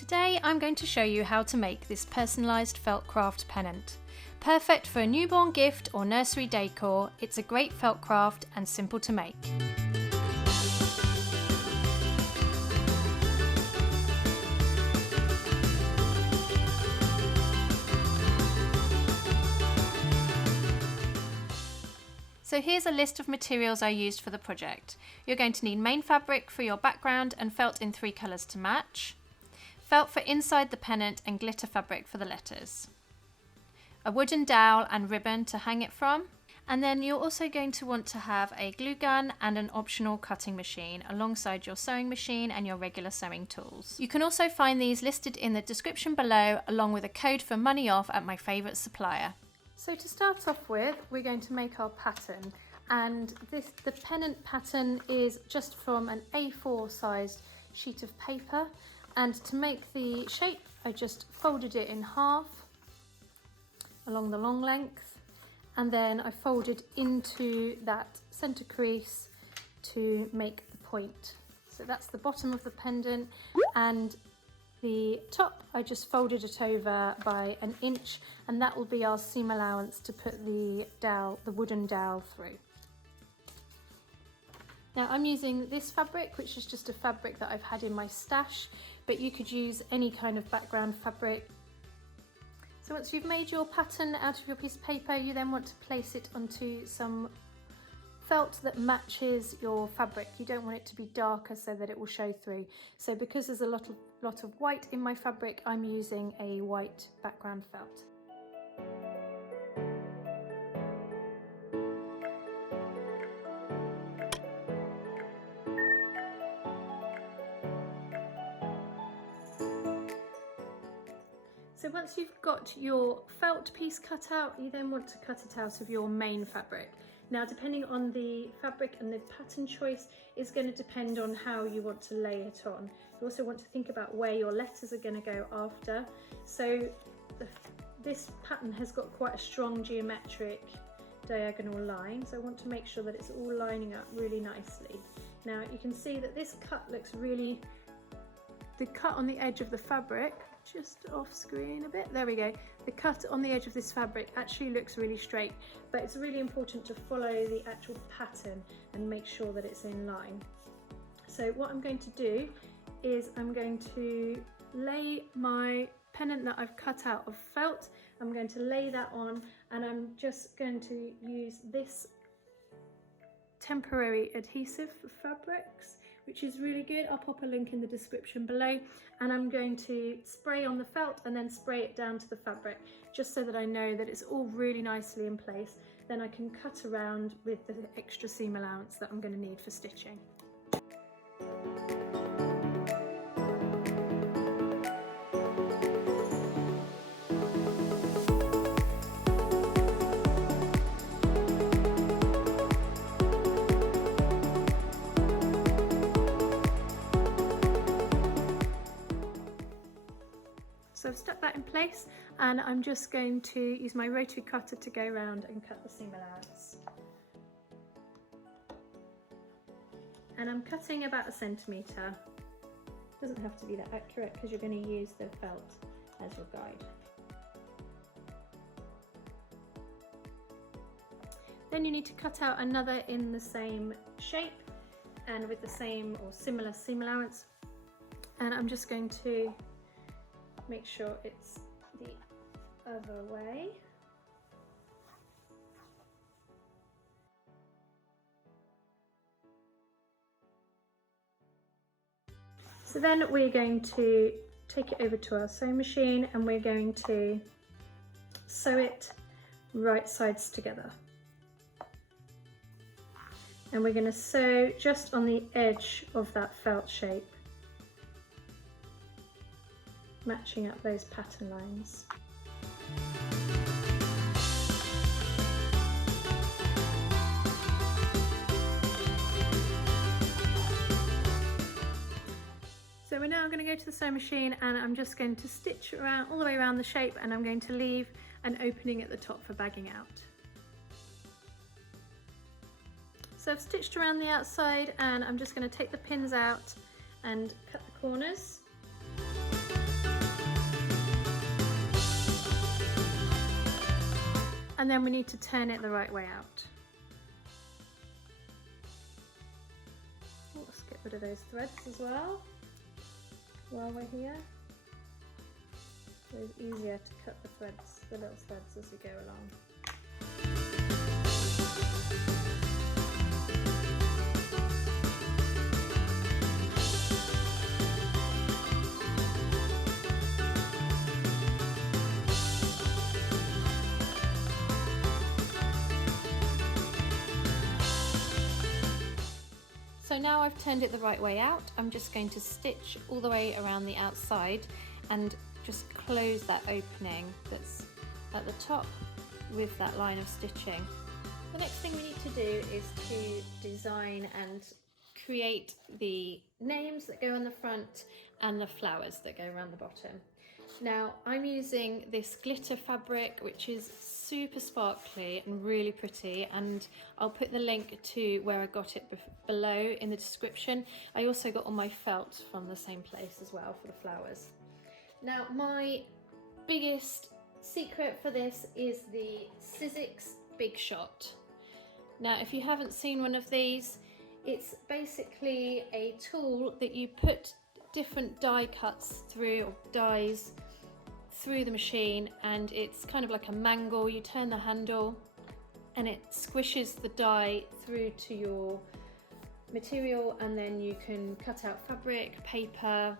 Today I'm going to show you how to make this personalised felt craft pennant. Perfect for a newborn gift or nursery decor, it's a great felt craft and simple to make. So here's a list of materials I used for the project. You're going to need main fabric for your background and felt in 3 colours to match, felt for inside the pennant and glitter fabric for the letters, a wooden dowel and ribbon to hang it from, and then you're also going to want to have a glue gun and an optional cutting machine alongside your sewing machine and your regular sewing tools. You can also find these listed in the description below along with a code for money off at my favourite supplier. So to start off with, we're going to make our pattern, and the pennant pattern is just from an A4 sized sheet of paper, and to make the shape I just folded it in half along the long length, and then I folded into that centre crease to make the point. So that's the bottom of the pendant, and the top I just folded it over by 1 inch, and that will be our seam allowance to put the wooden dowel through. Now I'm using this fabric, which is just a fabric that I've had in my stash, but you could use any kind of background fabric. So once you've made your pattern out of your piece of paper, you then want to place it onto some felt that matches your fabric. You don't want it to be darker so that it will show through. So because there's a lot of white in my fabric, I'm using a white background felt. So once you've got your felt piece cut out, you then want to cut it out of your main fabric. Now, depending on the fabric and the pattern choice is going to depend on how you want to lay it on. You also want to think about where your letters are going to go after. So this pattern has got quite a strong geometric diagonal line, so I want to make sure that it's all lining up really nicely. Now you can see that this cut looks really, the cut on the edge of the fabric, just off screen a bit, there we go, the cut on the edge of this fabric actually looks really straight, but it's really important to follow the actual pattern and make sure that it's in line. So what I'm going to do is I'm going to lay my pennant that I've cut out of felt, I'm going to lay that on, and I'm just going to use this temporary adhesive for fabrics, which is really good. I'll pop a link in the description below, and I'm going to spray on the felt and then spray it down to the fabric, just so that I know that it's all really nicely in place. Then I can cut around with the extra seam allowance that I'm going to need for stitching. So I've stuck that in place, and I'm just going to use my rotary cutter to go around and cut the seam allowance. And I'm cutting about 1 centimetre. Doesn't have to be that accurate because you're going to use the felt as your guide. Then you need to cut out another in the same shape and with the same or similar seam allowance. And I'm just going to make sure it's the other way. So then we're going to take it over to our sewing machine, and we're going to sew it right sides together. And we're going to sew just on the edge of that felt shape, matching up those pattern lines. So we're now going to go to the sewing machine, and I'm just going to stitch around all the way around the shape, and I'm going to leave an opening at the top for bagging out. So I've stitched around the outside, and I'm just going to take the pins out and cut the corners. And then we need to turn it the right way out. Let's get rid of those threads as well while we're here. So it's easier to cut the threads, the little threads, as we go along. So now I've turned it the right way out, I'm just going to stitch all the way around the outside and just close that opening that's at the top with that line of stitching. The next thing we need to do is to design and create the names that go on the front and the flowers that go around the bottom. Now I'm using this glitter fabric, which is super sparkly and really pretty, and I'll put the link to where I got it below in the description. I also got all my felt from the same place as well for the flowers. Now my biggest secret for this is the Sizzix Big Shot. Now if you haven't seen one of these, it's basically a tool that you put different die cuts through, or dies through the machine, and it's kind of like a mangle. You turn the handle and it squishes the die through to your material, and then you can cut out fabric, paper,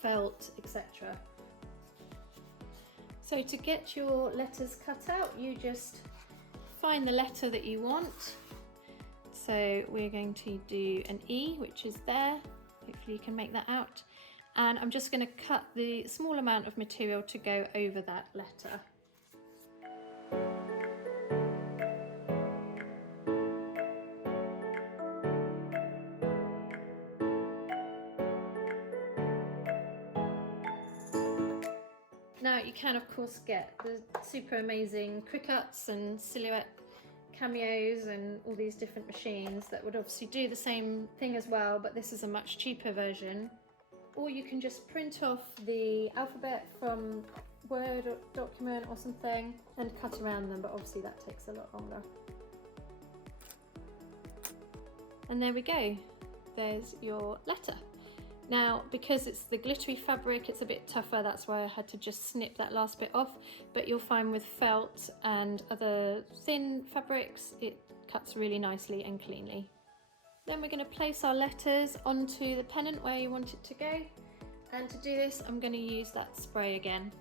felt, etc. So to get your letters cut out, you just find the letter that you want. So we're going to do an E, which is there. Hopefully you can make that out. And I'm just going to cut the small amount of material to go over that letter. Now you can of course get the super amazing Cricuts and Silhouette Cameos and all these different machines that would obviously do the same thing as well, but this is a much cheaper version. Or you can just print off the alphabet from Word document or something and cut around them, but obviously that takes a lot longer. And there we go, there's your letter. Now, because it's the glittery fabric, it's a bit tougher, that's why I had to just snip that last bit off, but you'll find with felt and other thin fabrics, it cuts really nicely and cleanly. Then we're going to place our letters onto the pennant where you want it to go, and to do this I'm going to use that spray again.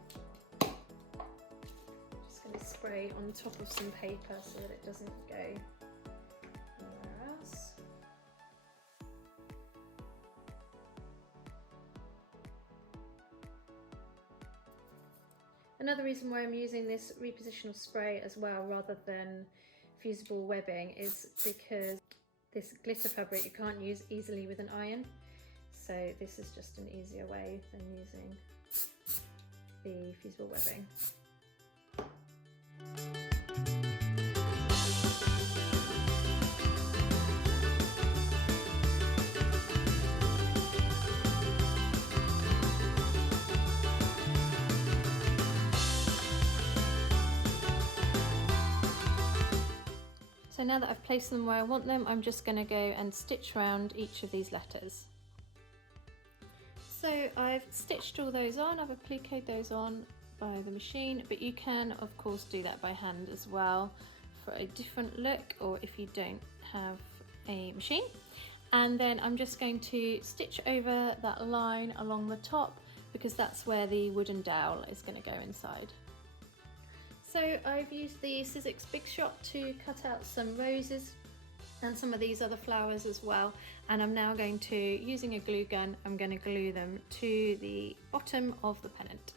Just going to spray on top of some paper so that it doesn't go anywhere else. Another reason why I'm using this repositional spray as well rather than fusible webbing is because this glitter fabric you can't use easily with an iron, so this is just an easier way than using the fusible webbing. So now that I've placed them where I want them, I'm just going to go and stitch around each of these letters. So I've stitched all those on, I've appliqued those on by the machine, but you can of course do that by hand as well for a different look, or if you don't have a machine. And then I'm just going to stitch over that line along the top because that's where the wooden dowel is going to go inside. So I've used the Sizzix Big Shot to cut out some roses and some of these other flowers as well, and I'm now going to, using a glue gun, I'm going to glue them to the bottom of the pennant.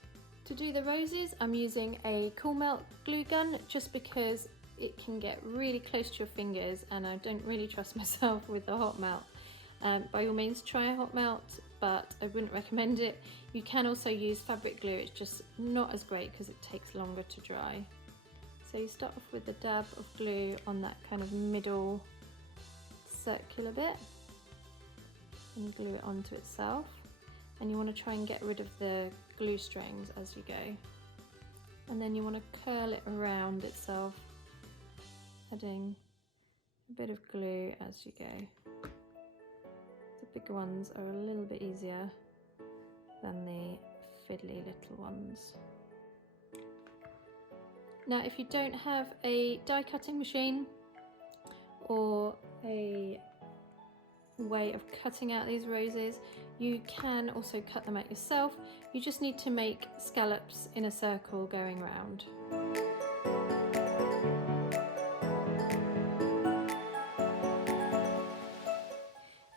To do the roses I'm using a Cool Melt glue gun just because it can get really close to your fingers and I don't really trust myself with the hot melt. By all means try a hot melt, but I wouldn't recommend it. You can also use fabric glue, it's just not as great because it takes longer to dry. So you start off with a dab of glue on that kind of middle circular bit and you glue it onto itself, and you want to try and get rid of the glue strings as you go. and then you want to curl it around itself, adding a bit of glue as you go. The bigger ones are a little bit easier than the fiddly little ones. Now, if you don't have a die cutting machine or a way of cutting out these roses, you can also cut them out yourself. You just need to make scallops in a circle going round.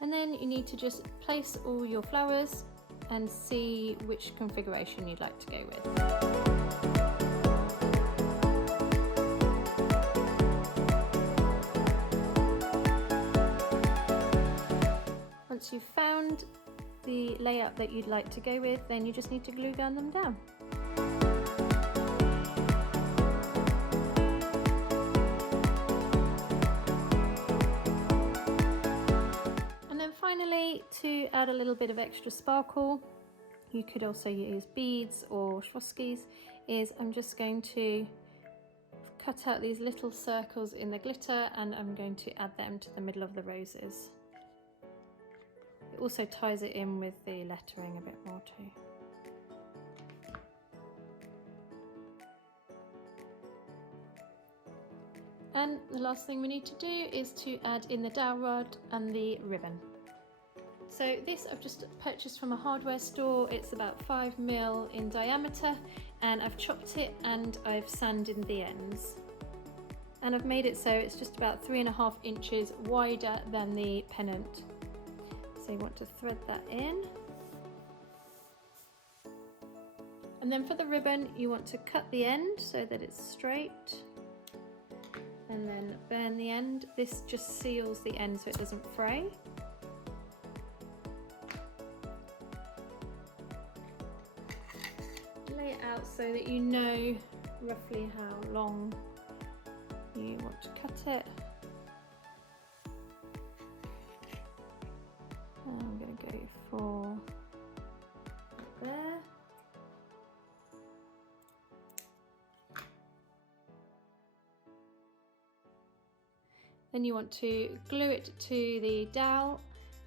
And then you need to just place all your flowers and see which configuration you'd like to go with. Once you've found the layout that you'd like to go with, then you just need to glue gun them down. And then finally, to add a little bit of extra sparkle, you could also use beads or Swarovskis, is I'm just going to cut out these little circles in the glitter and I'm going to add them to the middle of the roses. It also ties it in with the lettering a bit more too. And the last thing we need to do is to add in the dowel rod and the ribbon. So this I've just purchased from a hardware store. It's about 5mm in diameter, and I've chopped it and I've sanded the ends. And I've made it so it's just about 3.5 inches wider than the pennant. So you want to thread that in. And then for the ribbon, you want to cut the end so that it's straight and then burn the end. This just seals the end so it doesn't fray. Lay it out so that you know roughly how long you want to cut it. I'm going to go for there. Then you want to glue it to the dowel,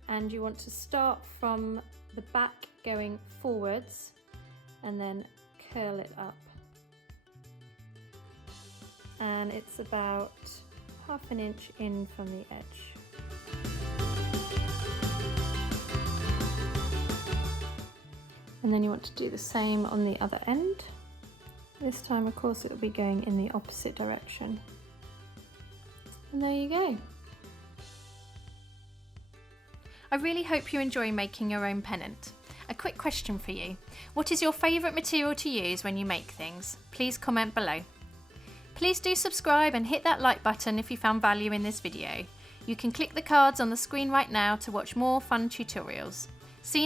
and you want to start from the back going forwards and then curl it up. And it's about 1/2 inch in from the edge. And then you want to do the same on the other end. This time, of course, it will be going in the opposite direction. And there you go. I really hope you enjoy making your own pennant. A quick question for you. What is your favourite material to use when you make things? Please comment below. Please do subscribe and hit that like button if you found value in this video. You can click the cards on the screen right now to watch more fun tutorials.